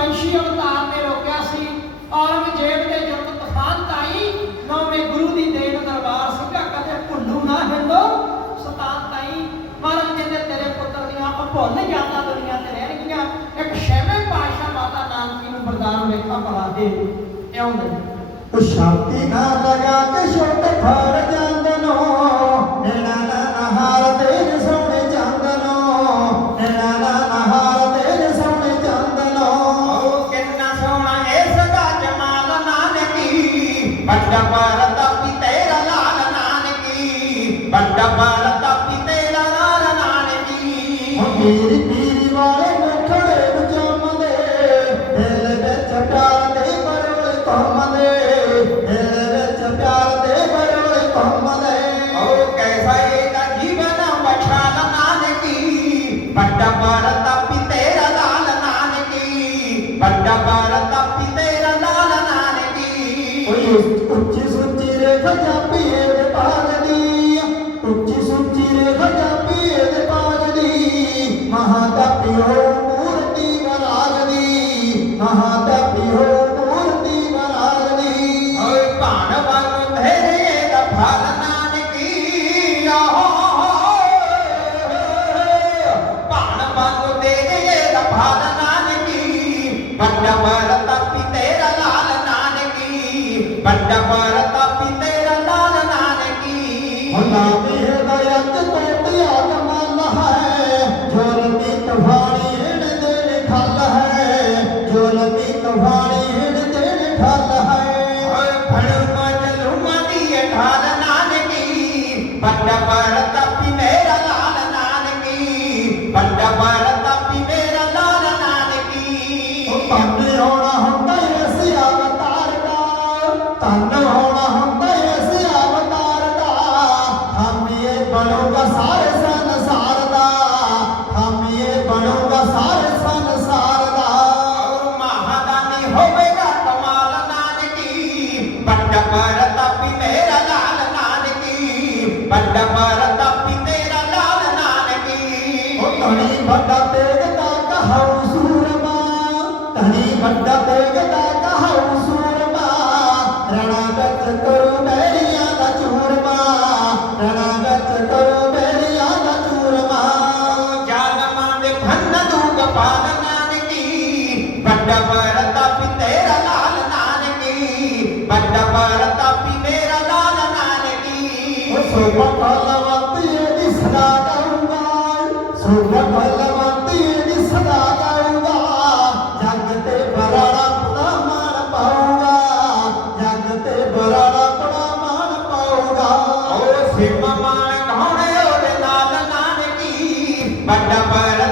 ਸੂਰਵੰਸ਼ੀ ਅਵਤਾਰ ਨੇ ਰੋਕਿਆ ਸੀ। ਔਰੰਗਜ਼ੇਬ ਦੇ ਜੁਰਮ ਤੂਫਾਨ ਤਾਈ, ਨੌਵੇਂ ਗੁਰੂ ਦੀ ਦੇਣ ਦਰਬਾਰ ਸਿੰਘਾ ਕਦੇ ਭੁੱਲੂ ਨਾ ਹਿੰਦੋ ਸਤਾਨ ਤਾਈ। ਮਹਾਰਾਜ ਕਹਿੰਦੇ, ਤੇਰੇ ਪੁੱਤਰ ਦੀਆਂ ਉਹ ਜਾਂਦਾ ਦੁਨੀਆ ਤੇ ਰਹਿਣਗੀਆਂ ਇੱਕ ਛੇਵੇਂ ਪਾਤਸ਼ਾਹ ਮਾਤਾ ਨਾਨਕੀ ਨੂੰ ਵਰਦਾਨ ਵੇਖਾ ਬਣਾ ਦੇ। ਇਉਂ ਨਹੀਂ। ਸ਼ਾਂਤੀ ਨਾ ਲਗਾ ਕੇ ਛੁੱਟ ਫੜ ਨਾਨਕੀ ਭਾਰਤ ਆਪੀ ਤੇਰਾ ਲਾਲ ਨਾਨਕੀ। ਵੱਡਾ ਭਾਰਤ ਆਪੀ ਤੇਰਾ ਲਾਲ ਨਾਨਕੀ। ਉਹ ਪੀਰੀ ਪੀਰੀ ਵਾਲੇ ਮੁਖੜੇ ਨੂੰ ਦਿਲ ਵਿੱਚ ਪਿਆਰ ਦੇ ਬਰੋਲੇ ਘੁੰਮਦੇ, ਦਿਲ ਵਿੱਚ ਪਿਆਰ ਦੇ ਬਰੋਲੇ ਘੁੰਮਦੇ। ਉਹ ਕੈਸਾ ਇਹਦਾ ਜੀਵਨ ਬਖਾਲ ਨਾਨਕੀ। ਵੱਡਾ ਭਾਰਤ ਆਪੀ ਤੇਰਾ ਲਾਲ ਨਾਨਕੀ। ਵੱਡਾ ਭਾਰਤ ਉੱਚੀ ਸੁੱਚੀ ਰੇਖਾ ਜਾਪੀਏ ਦੇ ਪਾਗਦੀ ਉੱਚੀ ਸੁੱਚੀ ਰੇਖਾ ਜਾਪੀਏ ਦੇ ਪਾਗਦੀ ਮਹਾਦਾਪਿਓ ਮੂਰਤੀ ਬਰਾਗਦੀ ਮਹਾਦਾਪਿਓ ਮੂਰਤੀ ਬਰਾਗਦੀ ਓਏ ਭਾਣ ਵਾਂਗੂ ਧੇਰੇ ਦਾ ਫਲ ਨਾਨਕੀ। ਆਹੋ ਭਾਣ ਵਾਂਗੂ ਧੇਰੇ ਦਾ ਫਲ ਨਾਨਕੀ। ਵੱਡਾ ਵਰਤਾ ਨਾਨਕੀ ਵੱਡਾ ਵਰਤਾ ਪੀ ਤੇਰਾ ਲਾਲ ਨਾਨਕੀ ਹੁਨਾ ਦੀ ਹਦਾਇਤ ਤੋਂ ਧਿਆਨ ਮਨ ਹੈ ਜੋਲਮੀ ਤਫਾਣੀ ਹਿੜ ਦੇ ਖਲ ਹੈ ਜੋਲਮੀ ਤਫਾਣੀ ਹਿੜ ਦੇ ਖਲ ਹੈ ਓਏ ਫੜੂਗਾ ਜਲੂਮਾ ਦੀ ਢਾਲ ਨਾਨਕੀ ਬਣੂਗਾ ਸਾਰੇ ਸੰਸਾਰ ਦਾ ਹਮੇ ਬਣੂਗਾ ਸਾਰੇ ਸੰਸਾਰ ਦਾ ਮਹਾਦਾਨੀ ਹੋਵੇਗਾ ਕਮਾਲ ਨਾਨਕੀ ਵੱਡਾ ਵਰਤਾ ਪੀ ਮੇਰਾ ਲਾਲ ਨਾਨਕੀ ਵੱਡਾ ਵਰਤਾ ਪੀ ਤੇਰਾ ਲਾਲ ਨਾਨਕੀ। ਉਹ ਧਣੀ ਵੱਡਾ ਤੇਗ ਦਾ ਕਹਾਉ ਸੂਰਮਾ ਧਣੀ ਵੱਡਾ ਤੇਗ ਦਾ ਕਹਾਉ ਸੂਰਮਾ ਰਣਾ ਵਿੱਚ ਵੱਡਾ ਵਰਤਾ ਪੀ ਤੇਰਾ ਲਾਲ ਨਾਨਕੀ ਵੱਡਾ ਵਰਤਾ ਪੀ ਮੇਰਾ ਲਾਲ ਨਾਨਕੀ। ਉਹ ਸੋਭਾ ਫਲਵੰਤੀ ਦੀ ਸਦਾ ਗਾਉਂਗਾ ਸੋਭਾ ਫਲਵੰਤੀ ਦੀ ਸਦਾ ਗਾਉਂਗਾ ਜਗ ਤੇ ਬਰਾੜਾ ਪੜਾ ਮਾਣ ਪਾਉਂਗਾ ਜਗ ਤੇ ਬਰਾੜਾ ਪੜਾ ਮਾਣ ਪਾਉਂਗਾ ਓ ਸਿਮ ਮਾਣ ਘੋੜੇ ਉਹਦੇ ਨਾਲ ਨਾਨਕੀ? ਵੱਡਾ ਵਰਤਾ